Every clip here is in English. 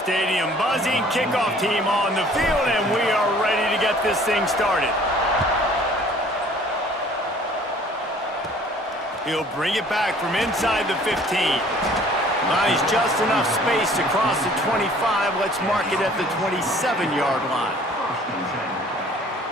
Stadium buzzing, kickoff team on the field, and we are ready to get this thing started. He'll bring it back from inside the 15. Nice, just enough space to cross the 25. Let's mark it at the 27-yard line.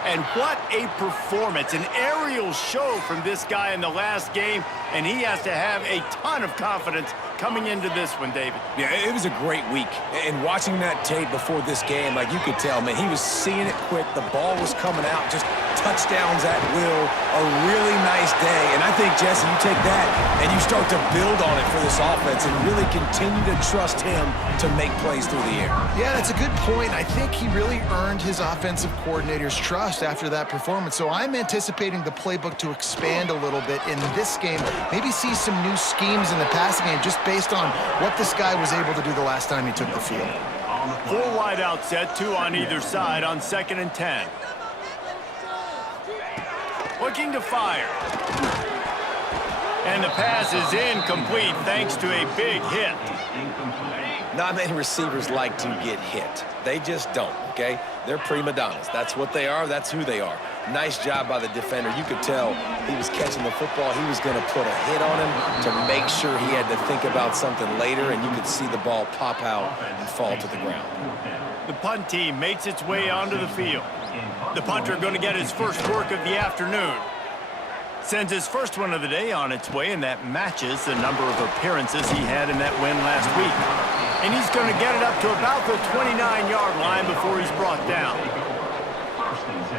And what a performance, an aerial show from this guy in the last game, and he has to have a ton of confidence coming into this one, David. Yeah, it was a great week. And watching that tape before this game, like you could tell, man, he was seeing it quick. The ball was coming out, just touchdowns at will. A really nice day. And I think, Jesse, you take that and you start to build on it for this offense and really continue to trust him to make plays through the air. Yeah, that's a good point. I think he really earned his offensive coordinator's trust after that performance. So I'm anticipating the playbook to expand a little bit in this game. Maybe see some new schemes in the passing game just based on what this guy was able to do the last time he took the field. 4 wide out set, 2 on either side on 2nd and 10. Looking to fire. And the pass is incomplete thanks to a big hit. Not many receivers like to get hit. They just don't, okay? They're prima donnas. That's what they are. That's who they are. Nice job by the defender. You could tell he was catching the football. He was going to put a hit on him to make sure he had to think about something later, and you could see the ball pop out and fall to the ground. The punt team makes its way onto the field. The punter going to get his first work of the afternoon. Sends his first one of the day on its way, and that matches the number of appearances he had in that win last week. And he's going to get it up to about the 29-yard line before he's brought down.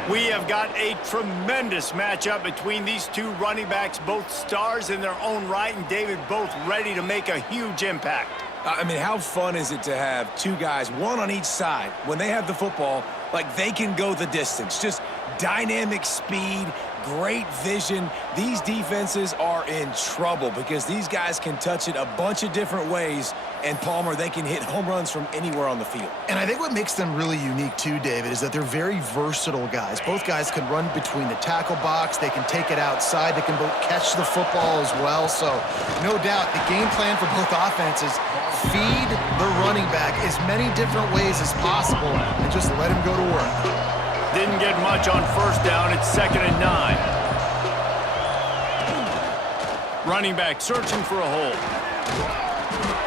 We have got a tremendous matchup between these two running backs, both stars in their own right, and David, both ready to make a huge impact. I mean, how fun is it to have two guys, one on each side, when they have the football, like they can go the distance. Just dynamic speed, great vision. These defenses are in trouble because these guys can touch it a bunch of different ways, and Palmer, they can hit home runs from anywhere on the field. And I think what makes them really unique too, David, is that they're very versatile guys. Both guys can run between the tackle box, they can take it outside, they can both catch the football as well. So no doubt the game plan for both offenses, feed the running back as many different ways as possible and just let him go to work. Didn't get much on first down. It's 2nd and 9. Running back searching for a hole.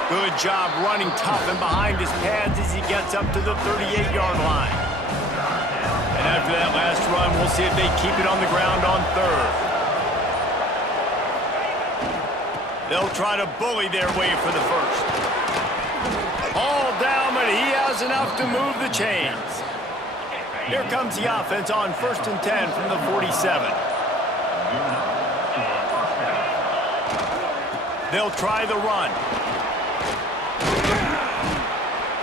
Good job running tough and behind his pads as he gets up to the 38-yard line. And after that last run, we'll see if they keep it on the ground on 3rd. They'll try to bully their way for the first. All down, but he has enough to move the chains. Here comes the offense on 1st and 10 from the 47. They'll try the run.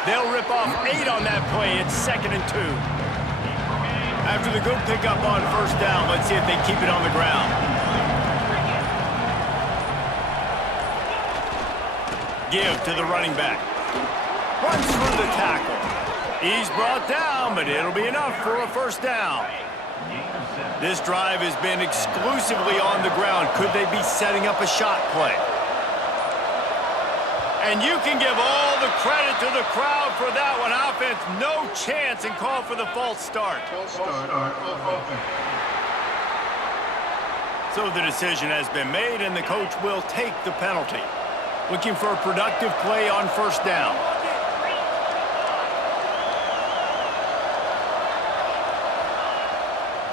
They'll rip off 8 on that play. It's 2nd and 2. After the good pickup on first down, let's see if they keep it on the ground. Give to the running back. Runs through the tackle. He's brought down, but it'll be enough for a first down. This drive has been exclusively on the ground. Could they be setting up a shot play? And you can give all the credit to the crowd for that one. Offense, no chance, and call for the false start. So the decision has been made, and the coach will take the penalty. Looking for a productive play on first down.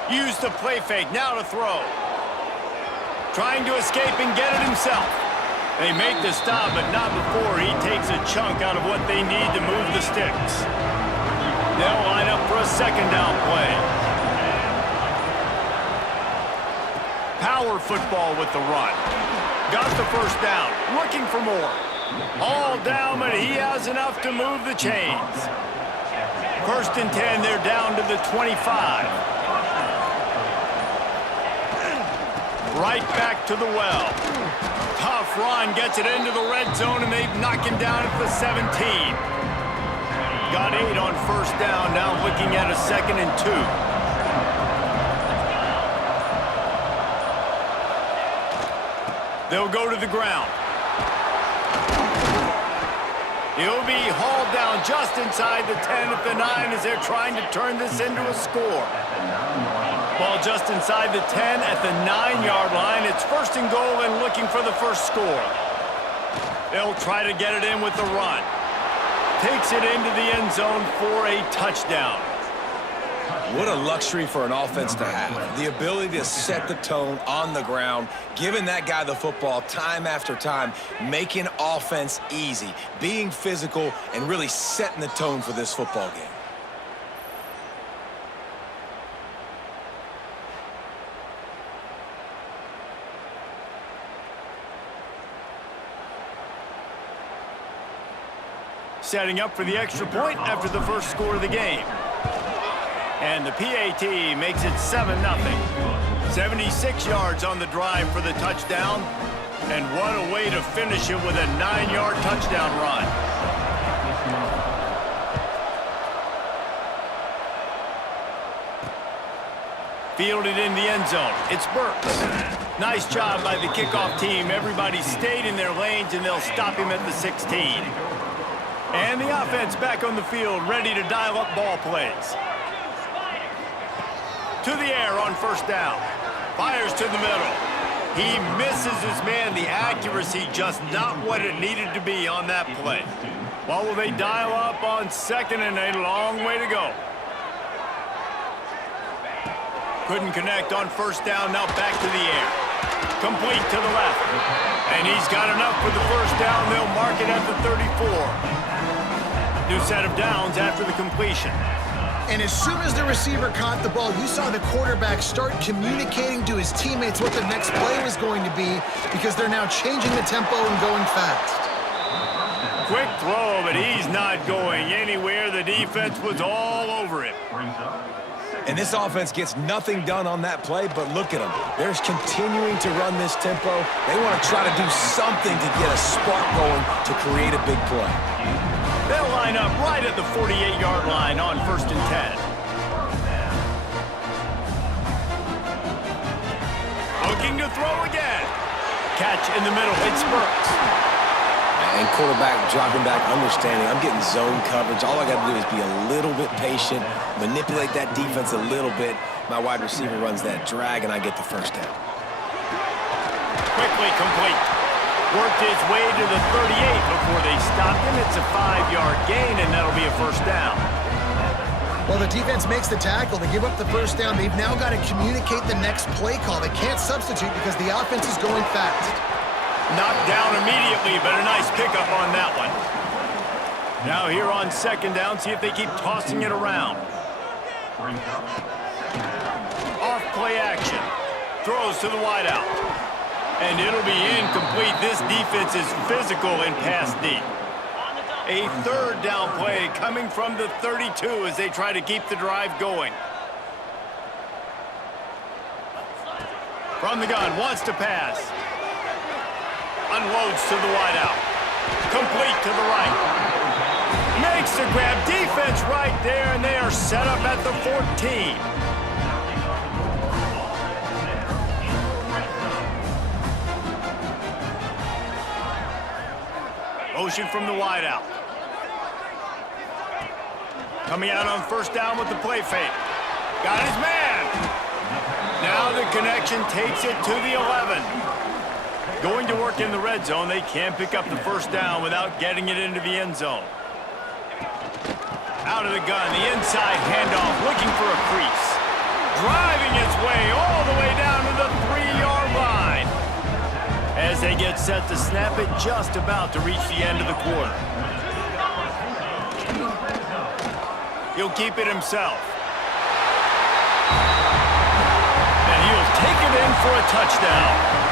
Use the play fake, now to throw. Trying to escape and get it himself. They make the stop, but not before he takes a chunk out of what they need to move the sticks. They'll line up for a 2nd down play. Power football with the run. Got the first down, looking for more. All down, but he has enough to move the chains. 1st and 10, they're down to the 25. Right back to the well. Tough run, gets it into the red zone, and they knock him down at the 17. Got 8 on first down, now looking at a 2nd and 2. They'll go to the ground. He'll be hauled down just inside the 10 at the 9 as they're trying to turn this into a score. Ball just inside the 10 at the 9-yard line. It's first and goal and looking for the first score. They'll try to get it in with the run. Takes it into the end zone for a touchdown. What a luxury for an offense to have. The ability to set the tone on the ground, giving that guy the football time after time, making offense easy, being physical, and really setting the tone for this football game. Setting up for the extra point after the first score of the game. And the PAT makes it 7-0. 76 yards on the drive for the touchdown. And what a way to finish it with a 9-yard touchdown run. Fielded in the end zone. It's Burks. Nice job by the kickoff team. Everybody stayed in their lanes, and they'll stop him at the 16. And the offense back on the field, ready to dial up ball plays. To the air on first down. Fires to the middle. He misses his man. The accuracy just not what it needed to be on that play. Well, will they dial up on second and a long way to go? Couldn't connect on first down. Now back to the air. Complete to the left. And he's got enough for the first down. They'll mark it at the 34. New set of downs after the completion. And as soon as the receiver caught the ball, you saw the quarterback start communicating to his teammates what the next play was going to be because they're now changing the tempo and going fast. Quick throw, but he's not going anywhere. The defense was all over him. And this offense gets nothing done on that play, but look at them. They're continuing to run this tempo. They want to try to do something to get a spark going to create a big play. They'll line up right at the 48-yard line on first and 10. Looking to throw again. Catch in the middle. It's Burks. And quarterback dropping back, understanding I'm getting zone coverage. All I got to do is be a little bit patient, manipulate that defense a little bit. My wide receiver runs that drag, and I get the first down. Quickly complete. Worked his way to the 38 before they stopped him. It's a 5-yard gain, and that'll be a first down. Well, the defense makes the tackle. They give up the first down. They've now got to communicate the next play call. They can't substitute because the offense is going fast. Knocked down immediately, but a nice pickup on that one. Now here on second down, see if they keep tossing it around. Off play action. Throws to the wideout. And it'll be incomplete. This defense is physical in pass deep. A third down play coming from the 32 as they try to keep the drive going. From the gun, wants to pass. Unloads to the wideout. Complete to the right. Makes the grab. Defense right there, and they are set up at the 14. Motion from the wideout. Coming out on first down with the play fake. Got his man. Now the connection takes it to the 11. Going to work in the red zone. They can't pick up the first down without getting it into the end zone. Out of the gun, the inside handoff, looking for a crease. Driving its way all the way down to the 3-yard line. As they get set to snap it, just about to reach the end of the quarter. He'll keep it himself. And he'll take it in for a touchdown.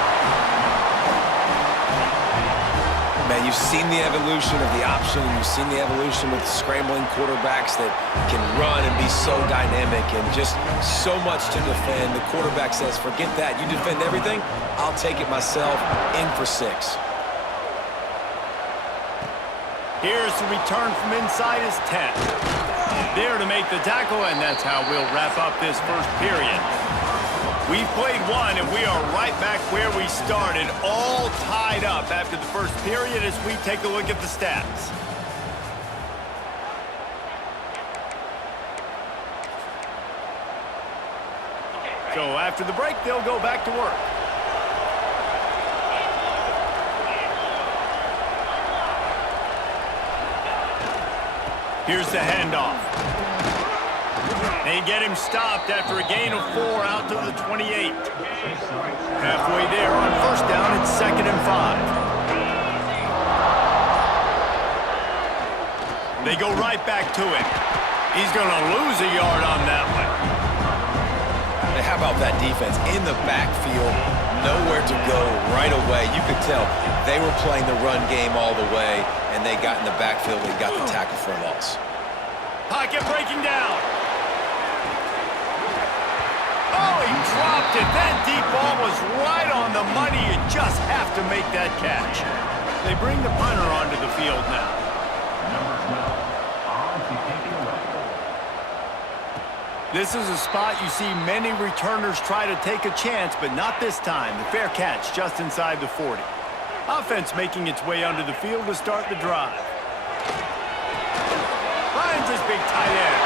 Man, you've seen the evolution of the option, and you've seen the evolution with scrambling quarterbacks that can run and be so dynamic and just so much to defend. The quarterback says, forget that. You defend everything, I'll take it myself. In for 6. Here's the return from inside his 10. There to make the tackle, and that's how we'll wrap up this first period. We've played one, and we are right back where we started, all tied up after the first period as we take a look at the stats. So after the break, they'll go back to work. Here's the handoff. They get him stopped after a gain of 4 out to the 28. Halfway there on first down, it's 2nd and 5. They go right back to him. He's going to lose a yard on that one. Hey, how about that defense in the backfield? Nowhere to go right away. You could tell they were playing the run game all the way, and they got in the backfield and got the tackle for a loss. Pocket breaking down. Oh, he dropped it. That deep ball was right on the money. You just have to make that catch. They bring the punter onto the field now. This is a spot you see many returners try to take a chance, but not this time. The fair catch just inside the 40. Offense making its way onto the field to start the drive. Finds his big tight end.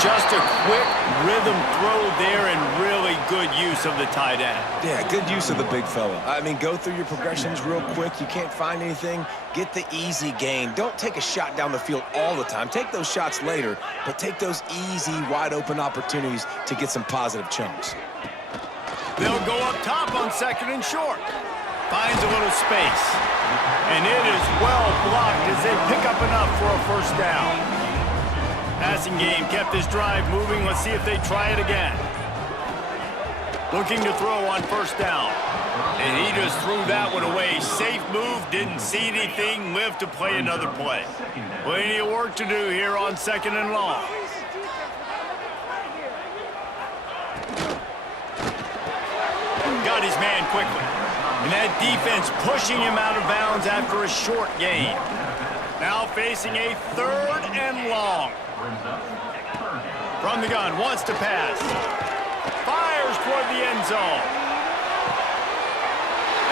Just a quick rhythm throw there and really good use of the tight end. Yeah, good use of the big fella. I mean, go through your progressions real quick. You can't find anything. Get the easy gain. Don't take a shot down the field all the time. Take those shots later, but take those easy, wide-open opportunities to get some positive chunks. They'll go up top on 2nd and short. Finds a little space. And it is well blocked as they pick up enough for a first down. Passing game kept this drive moving. Let's see if they try it again. Looking to throw on first down. And he just threw that one away. Safe move, didn't see anything, lived to play another play. Plenty of work to do here on 2nd and long. Got his man quickly. And that defense pushing him out of bounds after a short gain. Now facing a 3rd and long. From the gun, wants to pass. Fires toward the end zone.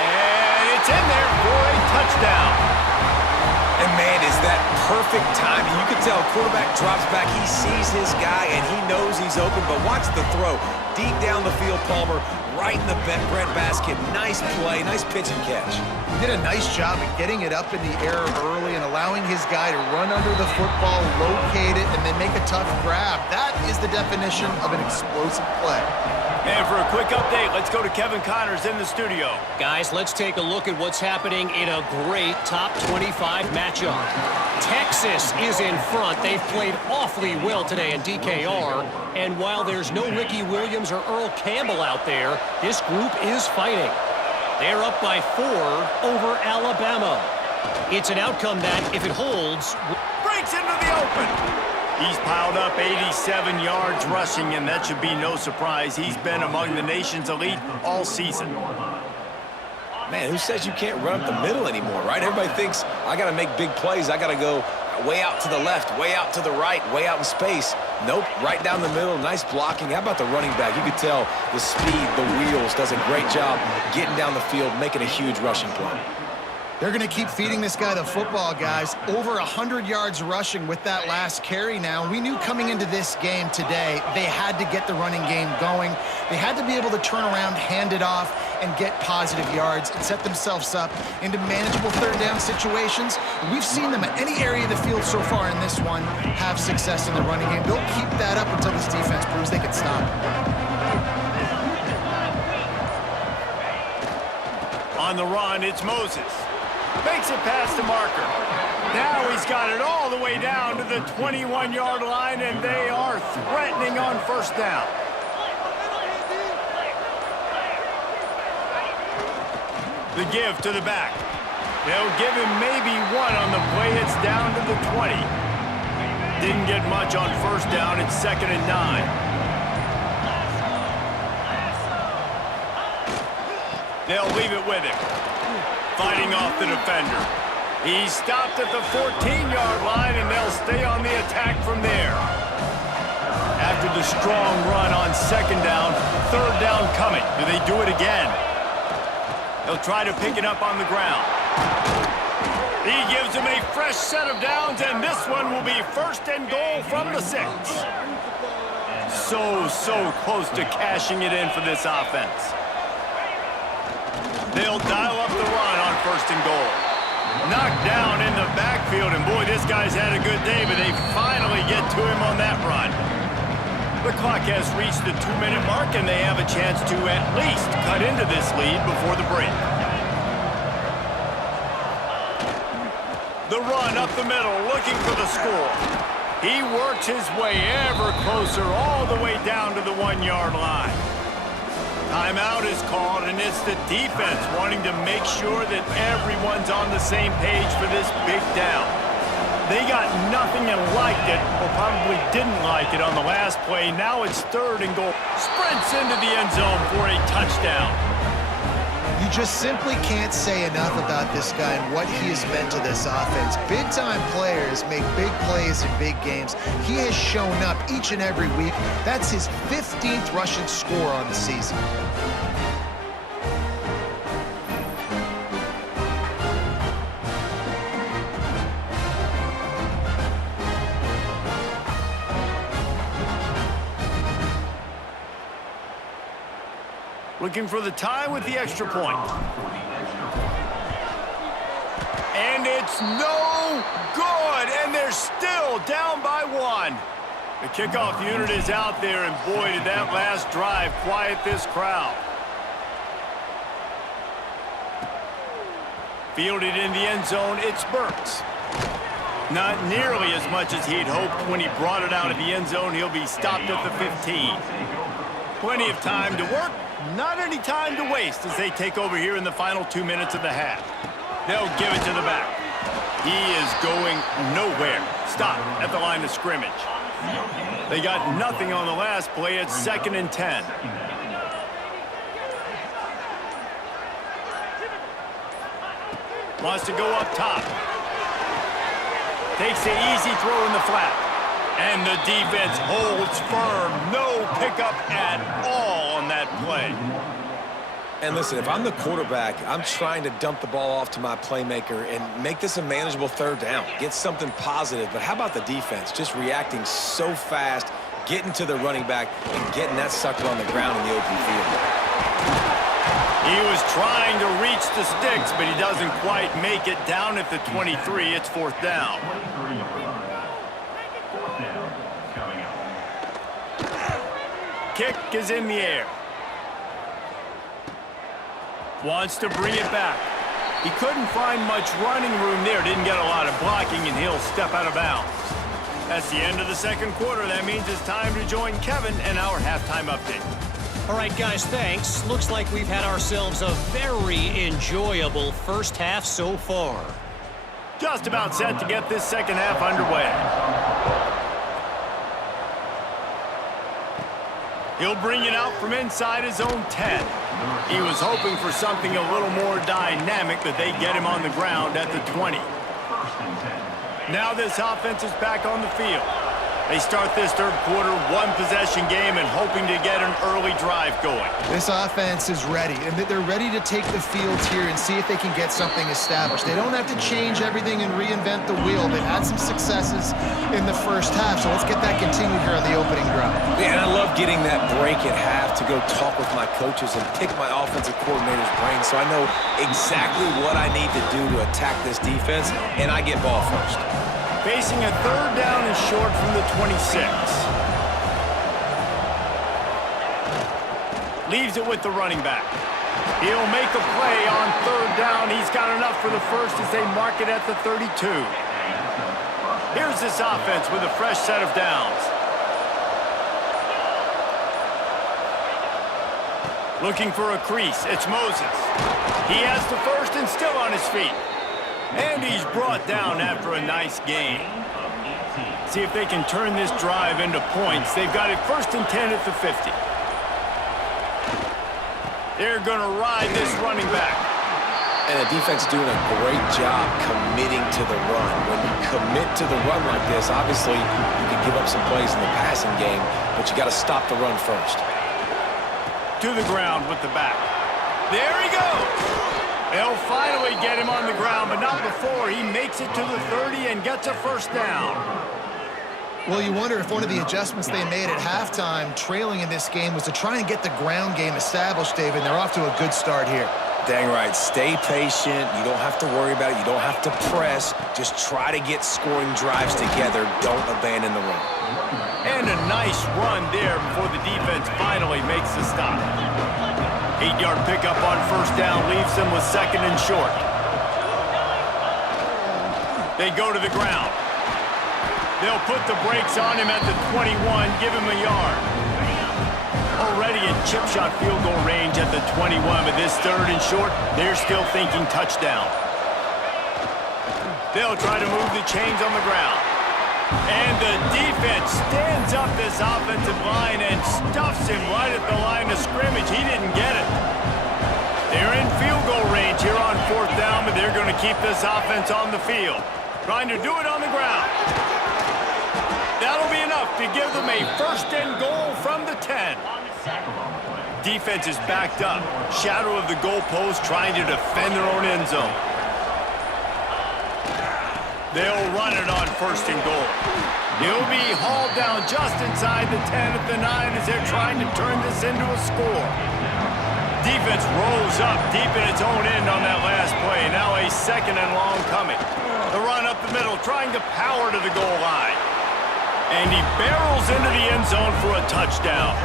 And it's in there for a touchdown. And man, is that perfect timing. You can tell quarterback drops back. He sees his guy, and he knows he's open, but watch the throw. Deep down the field, Palmer, right in the breadbasket. Nice play, nice pitch and catch. He did a nice job at getting it up in the air early and allowing his guy to run under the football, locate it, and then make a tough grab. That is the definition of an explosive play. And for a quick update, let's go to Kevin Connors in the studio. Guys, let's take a look at what's happening in a great top 25 matchup. Texas is in front. They've played awfully well today in DKR. And while there's no Ricky Williams or Earl Campbell out there, this group is fighting. They're up by 4 over Alabama. It's an outcome that, if it holds... Breaks into the open. He's piled up 87 yards rushing, and that should be no surprise. He's been among the nation's elite all season. Man, who says you can't run up the middle anymore, right? Everybody thinks, I got to make big plays. I got to go way out to the left, way out to the right, way out in space. Nope, right down the middle, nice blocking. How about the running back? You could tell the speed, the wheels, does a great job getting down the field, making a huge rushing play. They're going to keep feeding this guy the football, guys. Over 100 yards rushing with that last carry now. We knew coming into this game today, they had to get the running game going. They had to be able to turn around, hand it off, and get positive yards and set themselves up into manageable third down situations. We've seen them at any area of the field so far in this one have success in the running game. They'll keep that up until this defense proves they can stop. On the run, it's Moses. Makes it past the marker. Now he's got it all the way down to the 21-yard line, and they are threatening on first down. The give to the back. They'll give him maybe one on the play. It's down to the 20. Didn't get much on first down. It's 2nd and 9. They'll leave it with him. Fighting off the defender. He's stopped at the 14-yard line, and they'll stay on the attack from there. After the strong run on 2nd down, 3rd down coming. Do they do it again? They'll try to pick it up on the ground. He gives him a fresh set of downs, and this one will be 1st and goal from the 6. so close to cashing it in for this offense. They'll dial up the run on 1st and goal. Knocked down in the backfield, and boy, this guy's had a good day, but they finally get to him on that run. The clock has reached the 2-minute mark, and they have a chance to at least cut into this lead before the break. The run up the middle, looking for the score. He works his way ever closer, all the way down to the 1-yard line. Timeout is called, and it's the defense wanting to make sure that everyone's on the same page for this big down. They got nothing and liked it, or probably didn't like it on the last play. Now it's 3rd and goal. Sprints into the end zone for a touchdown. You just simply can't say enough about this guy and what he has meant to this offense. Big-time players make big plays in big games. He has shown up each and every week. That's his 15th rushing score on the season. Looking for the tie with the extra point. And it's no good, and they're still down by 1. The kickoff unit is out there, and boy, did that last drive quiet this crowd. Fielded in the end zone, it's Burks. Not nearly as much as he'd hoped when he brought it out of the end zone. He'll be stopped at the 15. Plenty of time to work. Not any time to waste as they take over here in the final 2 minutes of the half. They'll give it to the back. He is going nowhere. Stop at the line of scrimmage. They got nothing on the last play. It's 2nd and 10. Wants to go up top. Takes the easy throw in the flat. And the defense holds firm. No pickup at all on that play. And listen, if I'm the quarterback, I'm trying to dump the ball off to my playmaker and make this a manageable 3rd down. Get something positive. But how about the defense? Just reacting so fast, getting to the running back, and getting that sucker on the ground in the open field. He was trying to reach the sticks, but he doesn't quite make it down at the 23. It's 4th down. Kick is in the air. Wants to bring it back. He couldn't find much running room there. Didn't get a lot of blocking, and he'll step out of bounds. That's the end of the 2nd quarter. That means it's time to join Kevin and our halftime update. All right, guys, thanks. Looks like we've had ourselves a very enjoyable first half so far. Just about set to get this 2nd half underway. He'll bring it out from inside his own 10. He was hoping for something a little more dynamic, but they get him on the ground at the 20. Now this offense is back on the field. They start this 3rd quarter, 1-possession game, and hoping to get an early drive going. This offense is ready, and they're ready to take the field here and see if they can get something established. They don't have to change everything and reinvent the wheel. They've had some successes in the first half, so let's get that continued here on the opening drive. Yeah, and I love getting that break at half to go talk with my coaches and pick my offensive coordinator's brain so I know exactly what I need to do to attack this defense, and I get ball first. Facing a 3rd down and short from the 26. Leaves it with the running back. He'll make a play on 3rd down. He's got enough for the first as they mark it at the 32. Here's this offense with a fresh set of downs. Looking for a crease. It's Moses. He has the first and still on his feet. And he's brought down after a nice gain. See if they can turn this drive into points. They've got it 1st and 10 at the 50. They're going to ride this running back. And the defense doing a great job committing to the run. When you commit to the run like this, obviously you can give up some plays in the passing game, but you got to stop the run first. To the ground with the back. There he goes. They'll finally get him on the ground, but not before he makes it to the 30 and gets a 1st down. Well, you wonder if one of the adjustments they made at halftime, trailing in this game, was to try and get the ground game established, David. They're off to a good start here. Dang right. Stay patient. You don't have to worry about it. You don't have to press. Just try to get scoring drives together. Don't abandon the run. And a nice run there before the defense finally makes the stop. 8-yard pickup on first down leaves them with second and short. They go to the ground. They'll put the brakes on him at the 21, give him a yard. Already in chip shot field goal range at the 21, but this third and short, they're still thinking touchdown. They'll try to move the chains on the ground. And the defense stands up this offensive line and stuffs him right at the line of scrimmage. He didn't get it. They're in field goal range here on fourth down, but they're going to keep this offense on the field. Trying to do it on the ground. That'll be enough to give them a first and goal from the 10. Defense is backed up. Shadow of the goalpost trying to defend their own end zone. They'll run it on first and goal. He'll be hauled down just inside the 10 at the 9 as they're trying to turn this into a score. Defense rolls up deep in its own end on that last play. Now a second and long coming. The run up the middle, trying to power to the goal line. And he barrels into the end zone for a touchdown.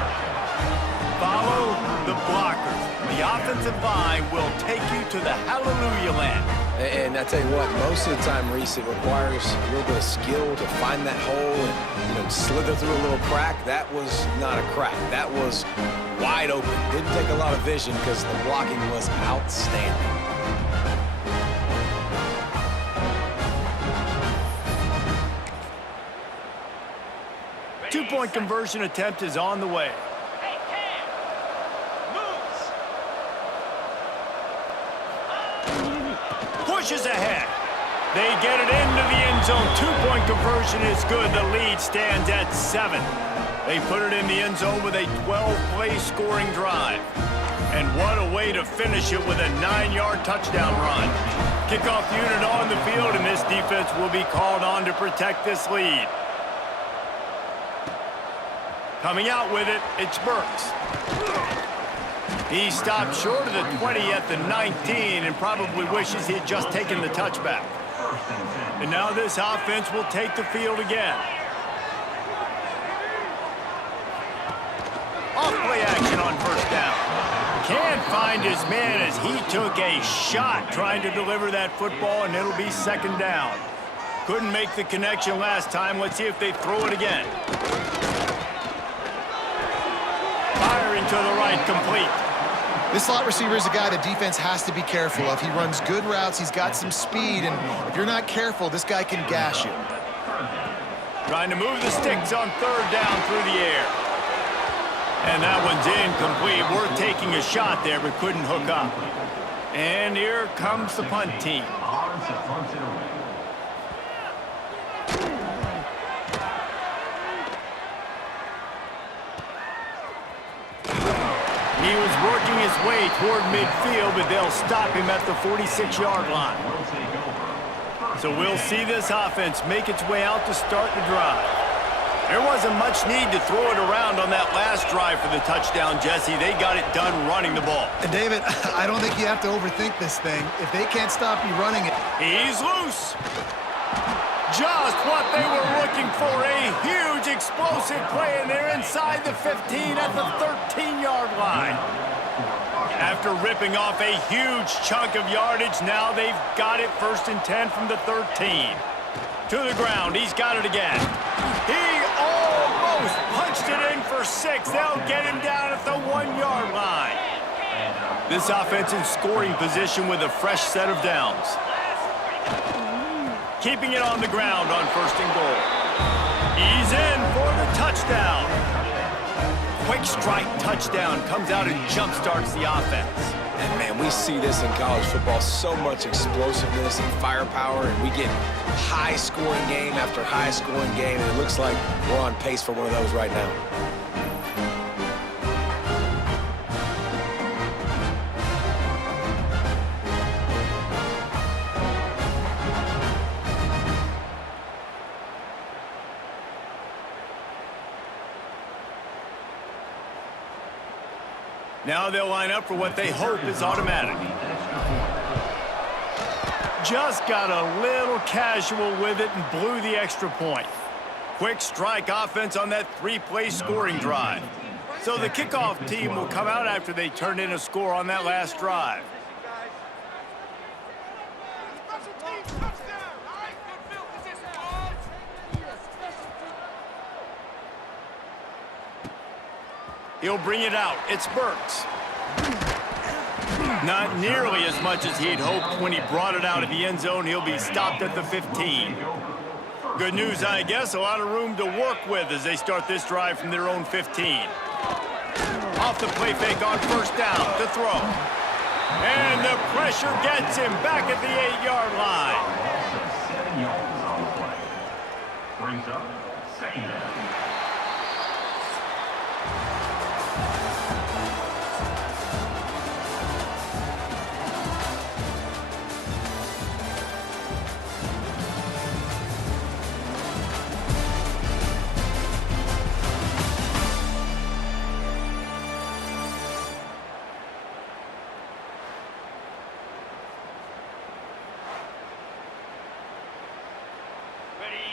Follow the blockers. The offensive line will take you to the hallelujah land. And I tell you what, most of the time, Reese, it requires a little bit of skill to find that hole and, slither through a little crack. That was not a crack. That was wide open. Didn't take a lot of vision because the blocking was outstanding. Two-point conversion attempt is on the way. Pushes ahead. They get it into the end zone. Two-point conversion is good. The lead stands at 7. They put it in the end zone with a 12-play scoring drive. And what a way to finish it with a 9-yard touchdown run. Kickoff unit on the field, and this defense will be called on to protect this lead. Coming out with it, it's Burks. He stopped short of the 20 at the 19 and probably wishes he had just taken the touchback. And now this offense will take the field again. Off-play action on first down. Can't find his man as he took a shot trying to deliver that football, and it'll be second down. Couldn't make the connection last time. Let's see if they throw it again. Firing to the right, complete. This slot receiver is a guy the defense has to be careful of. He runs good routes. He's got some speed, and if you're not careful, this guy can gash you. Trying to move the sticks on third down through the air. And that one's incomplete. Worth taking a shot there, but couldn't hook up. And here comes the punt team. He was working his way toward midfield, but they'll stop him at the 46-yard line. So we'll see this offense make its way out to start the drive. There wasn't much need to throw it around on that last drive for the touchdown, Jesse. They got it done running the ball. And David, I don't think you have to overthink this thing. If they can't stop you running it. He's loose. Just what they were looking for, a huge explosive play, and they're inside the 15 at the 13-yard line. After ripping off a huge chunk of yardage, now they've got it first and 10 from the 13. To the ground, he's got it again. He almost punched it in for 6. They'll get him down at the 1-yard line. This offense in scoring position with a fresh set of downs. Keeping it on the ground on first and goal. He's in for the touchdown. Quick strike touchdown comes out and jump-starts the offense. And, man, we see this in college football, so much explosiveness and firepower, and we get high-scoring game after high-scoring game, and it looks like we're on pace for one of those right now. Now they'll line up for what they hope is automatic. Just got a little casual with it and blew the extra point. Quick strike offense on that three-play scoring drive. So the kickoff team will come out after they turn in a score on that last drive. He'll bring it out. It's Burks. Not nearly as much as he'd hoped when he brought it out of the end zone. He'll be stopped at the 15. Good news, I guess. A lot of room to work with as they start this drive from their own 15. Off the play fake on first down to throw. And the pressure gets him back at the 8-yard line. Brings up second down.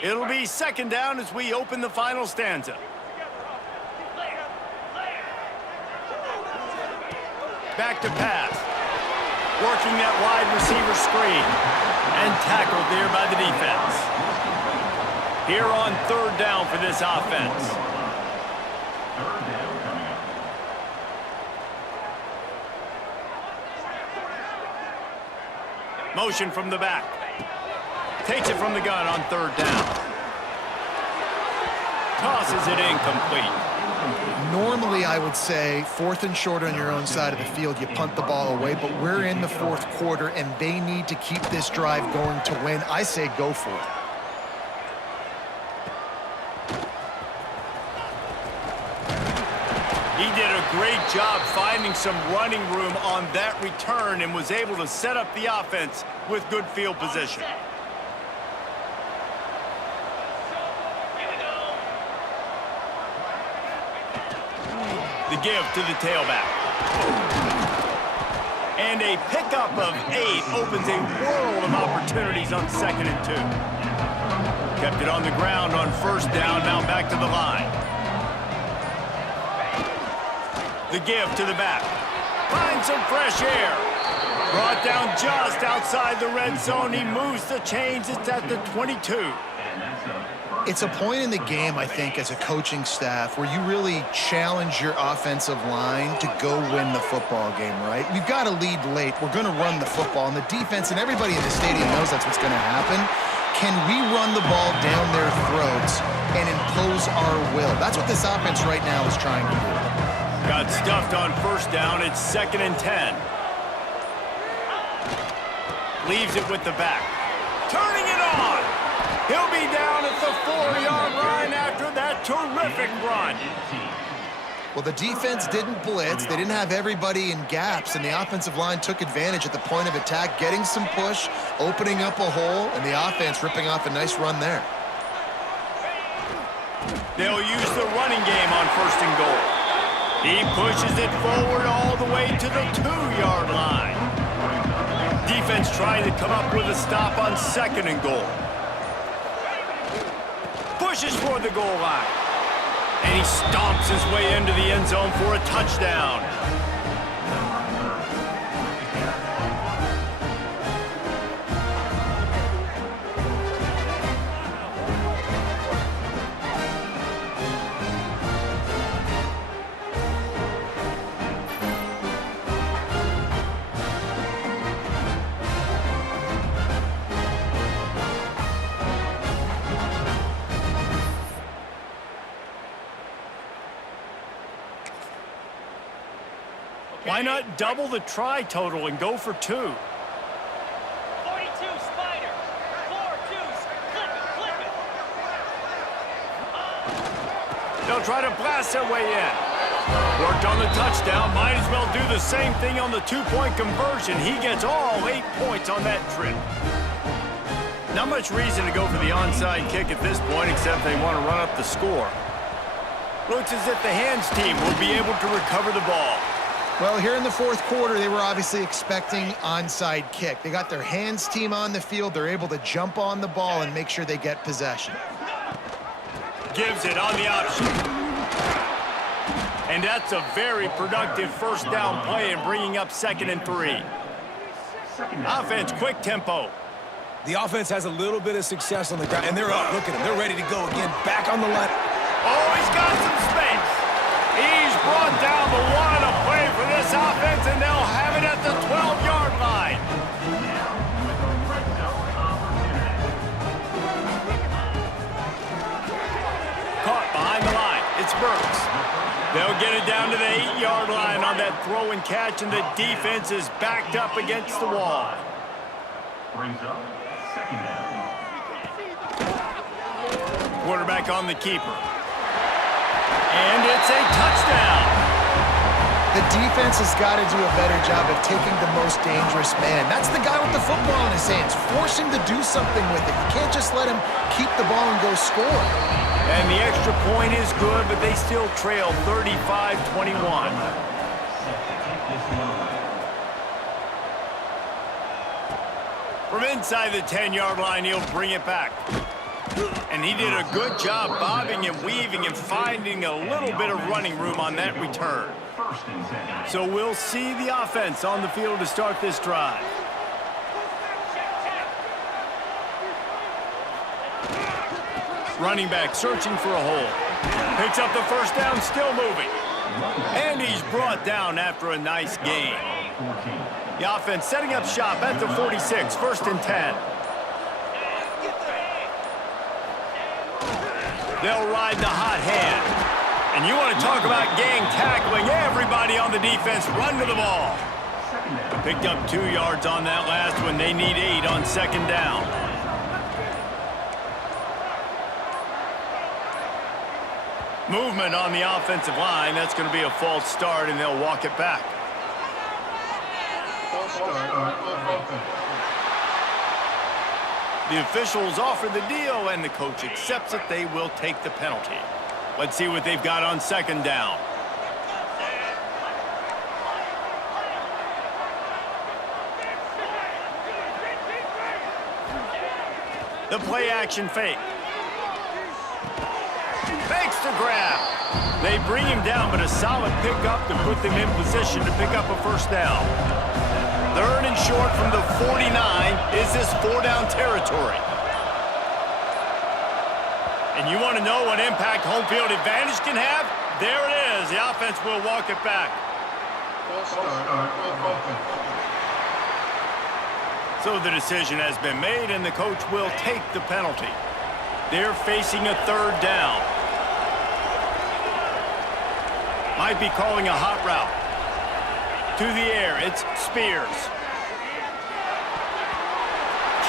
It'll be second down as we open the final stanza. Back to pass. Working that wide receiver screen. And tackled there by the defense. Here on third down for this offense. Motion from the back. Takes it from the gun on third down. Tosses it incomplete. Normally, I would say fourth and short on your own side of the field, you punt the ball away, but we're in the fourth quarter, and they need to keep this drive going to win. I say go for it. He did a great job finding some running room on that return and was able to set up the offense with good field position. The give to the tailback. And a pickup of 8 opens a world of opportunities on 2nd and 2. Kept it on the ground on first down, now back to the line. The give to the back. Finds some fresh air. Brought down just outside the red zone. He moves the chains. It's at the 22. It's a point in the game, I think, as a coaching staff where you really challenge your offensive line to go win the football game, right? We've got to lead late. We're going to run the football, and the defense and everybody in the stadium knows that's what's going to happen. Can we run the ball down their throats and impose our will? That's what this offense right now is trying to do. Got stuffed on first down. It's 2nd and 10. Leaves it with the back. Turning it on. He'll be down at the 4-yard line after that terrific run. Well, the defense didn't blitz. They didn't have everybody in gaps, and the offensive line took advantage at the point of attack, getting some push, opening up a hole, and the offense ripping off a nice run there. They'll use the running game on 1st and goal. He pushes it forward all the way to the 2-yard line. Defense trying to come up with a stop on 2nd and goal. Pushes for the goal line. And he stomps his way into the end zone for a touchdown. Why not double the try total and go for 2? 42 Spider. 4-2. Flip it. They'll try to blast their way in. Worked on the touchdown. Might as well do the same thing on the 2-point conversion. He gets all 8 points on that trip. Not much reason to go for the onside kick at this point, except they want to run up the score. Looks as if the hands team will be able to recover the ball. Well, here in the fourth quarter, they were obviously expecting onside kick. They got their hands team on the field. They're able to jump on the ball and make sure they get possession. Gives it on the option. And that's a very productive first down play and bringing up 2nd and 3. Offense, quick tempo. The offense has a little bit of success on the ground, and they're up. Look at them. They're ready to go again. Back on the line. Oh, he's got some space. He's brought down the one to play for this offense, and they'll have it at the 12-yard line. Caught behind the line. It's Burks. They'll get it down to the 8-yard line on that throw and catch, and the defense is backed up against the wall. Brings up 2nd down. Quarterback on the keeper. And it's a touchdown. The defense has got to do a better job of taking the most dangerous man. That's the guy with the football in his hands. Force him to do something with it. You can't just let him keep the ball and go score. And the extra point is good, but they still trail 35-21. From inside the 10-yard line, he'll bring it back. And he did a good job bobbing and weaving and finding a little bit of running room on that return. So we'll see the offense on the field to start this drive. Running back searching for a hole. Picks up the first down, still moving. And he's brought down after a nice gain. The offense setting up shop at the 46, 1st and 10. They'll ride the hot hand. And you want to talk about gang tackling. Everybody on the defense run to the ball. Picked up 2 yards on that last one. They need 8 on 2nd down. Movement on the offensive line. That's going to be a false start, and they'll walk it back. The officials offer the deal, and the coach accepts it. They will take the penalty. Let's see what they've got on 2nd down. The play action fake. Fakes to grab. They bring him down, but a solid pickup to put them in position to pick up a first down. 3rd and short from the 49. Is this 4-down territory? And you want to know what impact home field advantage can have? There it is. The offense will walk it back. So the decision has been made, and the coach will take the penalty. They're facing a 3rd down. Might be calling a hot route. To the air, it's Spears.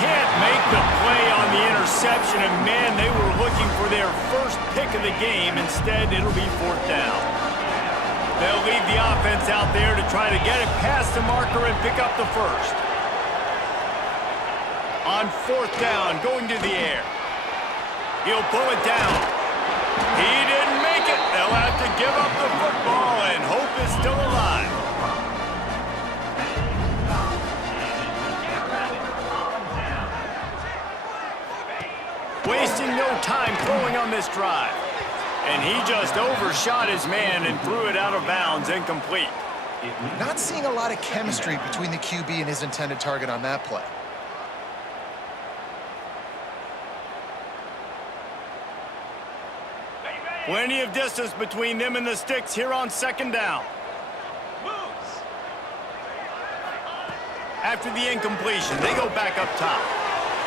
Can't make the play on the interception, and man, they were looking for their first pick of the game. Instead, it'll be 4th down. They'll leave the offense out there to try to get it past the marker and pick up the first. On 4th down, going to the air. He'll pull it down. He didn't make it. They'll have to give up the football, and hope is still alive. Wasting no time throwing on this drive. And he just overshot his man and threw it out of bounds, incomplete. Not seeing a lot of chemistry between the QB and his intended target on that play. Plenty of distance between them and the sticks here on 2nd down. After the incompletion, they go back up top.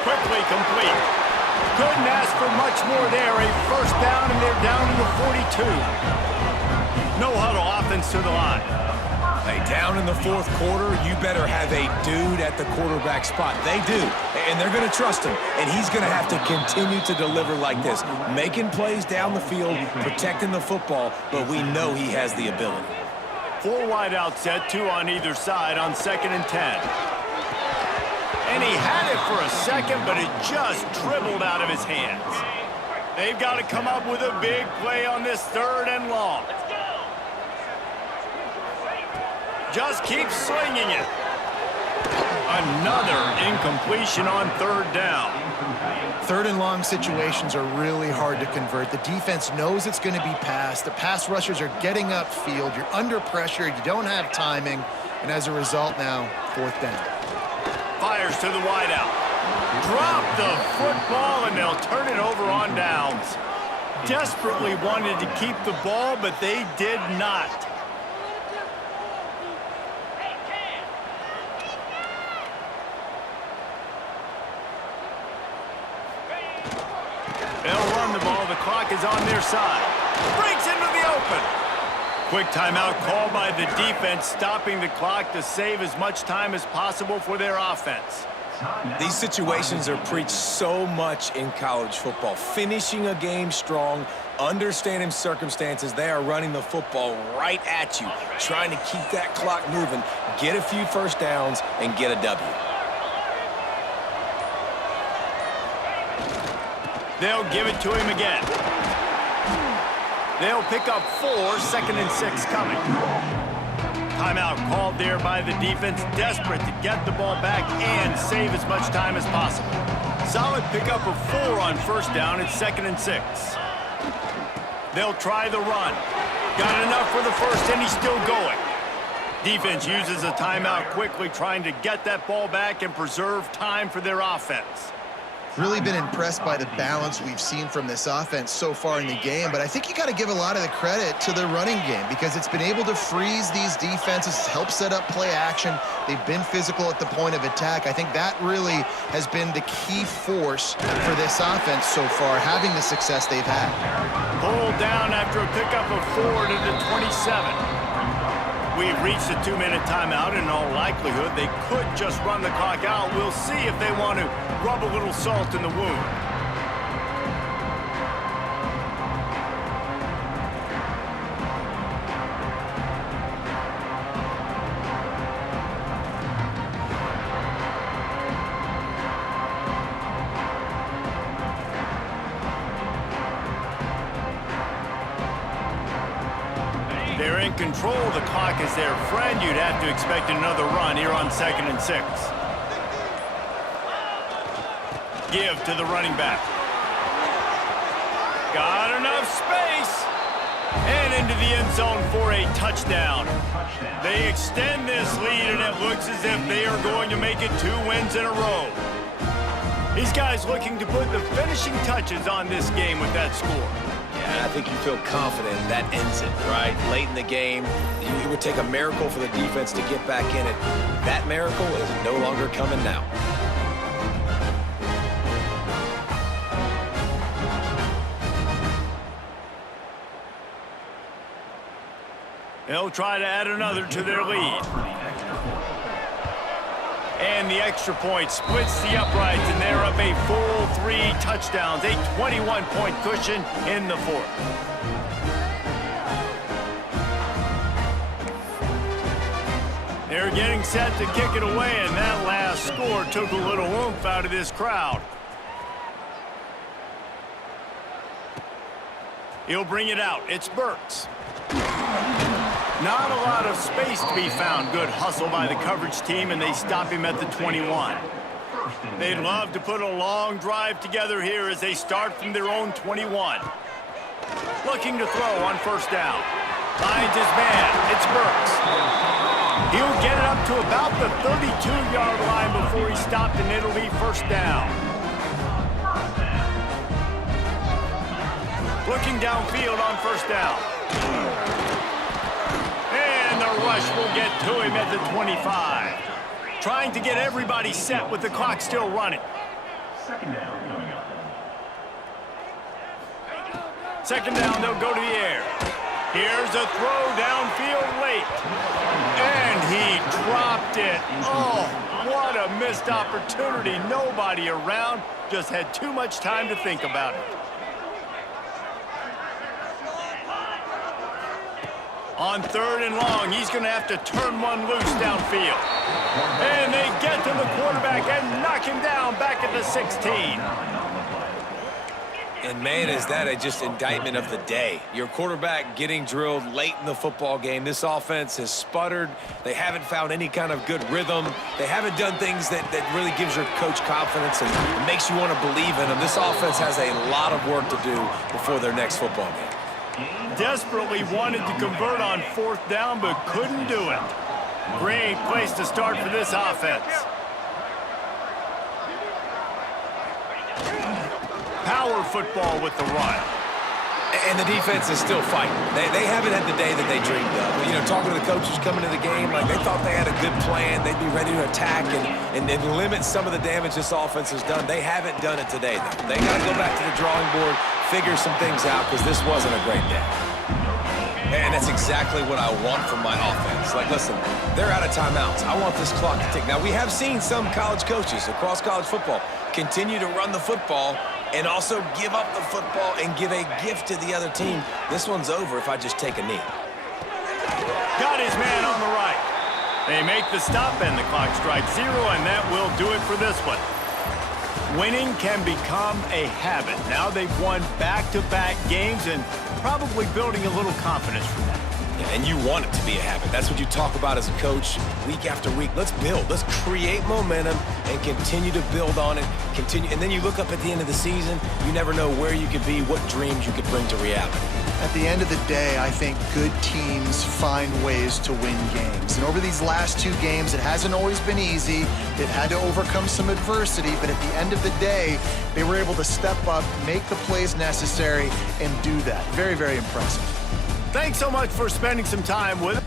Quickly complete. Couldn't ask for much more there. A first down, and they're down to the 42. No huddle, offense to the line. Hey, down in the 4th quarter, you better have a dude at the quarterback spot. They do, and they're going to trust him, and he's going to have to continue to deliver like this, making plays down the field, protecting the football, but we know he has the ability. 4 wide out set, 2 on either side on 2nd and 10. And he had it for a second, but it just dribbled out of his hands. They've got to come up with a big play on this 3rd and long. Just keep swinging it. Another incompletion on third down. Third and long situations are really hard to convert. The defense knows it's going to be passed. The pass rushers are getting upfield. You're under pressure. You don't have timing. And as a result now, fourth down. Fires to the wideout. Drop the football, and they'll turn it over on downs. Desperately wanted to keep the ball, but they did not. They'll run the ball. The clock is on their side. Breaks into the open. Quick timeout called by the defense, stopping the clock to save as much time as possible for their offense. These situations are preached so much in college football. Finishing a game strong, understanding circumstances. They are running the football right at you, trying to keep that clock moving, get a few first downs, and get a W. They'll give it to him again. They'll pick up 4, 2nd and 6 coming. Timeout called there by the defense, desperate to get the ball back and save as much time as possible. Solid pickup of 4 on first down. It's 2nd and 6. They'll try the run. Got enough for the first, and he's still going. Defense uses a timeout quickly, trying to get that ball back and preserve time for their offense. Really been impressed by the balance we've seen from this offense so far in the game, but I think you got to give a lot of the credit to the running game because it's been able to freeze these defenses, help set up play action. They've been physical at the point of attack. I think that really has been the key force for this offense so far, having the success they've had. Pulled down after a pickup of 4 to the 27. We've reached a 2-minute timeout, and in all likelihood, they could just run the clock out. We'll see if they want to rub a little salt in the wound. They're in control. The clock is their friend. You'd have to expect another run here on 2nd and 6. Give to the running back. Got enough space. And into the end zone for a touchdown. They extend this lead, and it looks as if they are going to make it 2 wins in a row. These guys looking to put the finishing touches on this game with that score. Yeah, I think you feel confident that ends it, right? Late in the game, it would take a miracle for the defense to get back in it. That miracle is no longer coming now. They'll try to add another to their lead. And the extra point splits the uprights, and they're up a full 3 touchdowns, a 21-point cushion in the 4th. They're getting set to kick it away, and that last score took a little oomph out of this crowd. He'll bring it out. It's Burks. Not a lot of space to be found. Good hustle by the coverage team, and they stop him at the 21. They'd love to put a long drive together here as they start from their own 21. Looking to throw on first down. Finds his man. It's Burks. He'll get it up to about the 32-yard line before he's stopped, and it'll be first down. Looking downfield on first down. And the rush will get to him at the 25. Trying to get everybody set with the clock still running. 2nd down coming up. 2nd down, they'll go to the air. Here's a throw downfield late. And he dropped it. Oh, what a missed opportunity. Nobody around. Just had too much time to think about it. On 3rd and long, he's going to have to turn one loose downfield. And they get to the quarterback and knock him down back at the 16. And, man, is that a just indictment of the day. Your quarterback getting drilled late in the football game. This offense has sputtered. They haven't found any kind of good rhythm. They haven't done things that really gives your coach confidence and makes you want to believe in them. This offense has a lot of work to do before their next football game. Desperately wanted to convert on 4th down, but couldn't do it. Great place to start for this offense. Power football with the run. And the defense is still fighting. They haven't had the day that they dreamed of. You know, talking to the coaches coming to the game, like they thought they had a good plan. They'd be ready to attack and limit some of the damage this offense has done. They haven't done it today, though. They got to go back to the drawing board, figure some things out, because this wasn't a great day. And that's exactly what I want from my offense. Like, listen, they're out of timeouts. I want this clock to tick. Now, we have seen some college coaches across college football continue to run the football and also give up the football and give a gift to the other team. This one's over if I just take a knee. Got his man on the right. They make the stop and the clock strikes 0, and that will do it for this one. Winning can become a habit. Now they've won back-to-back games and probably building a little confidence from that. Yeah, and you want it to be a habit. That's what you talk about as a coach week after week. Let's build. Let's create momentum and continue to build on it. Continue, and then you look up at the end of the season, you never know where you could be, what dreams you could bring to reality. At the end of the day, I think good teams find ways to win games. And over these last 2 games, it hasn't always been easy. They've had to overcome some adversity, but at the end of the day, they were able to step up, make the plays necessary, and do that. Very, very impressive. Thanks so much for spending some time with us.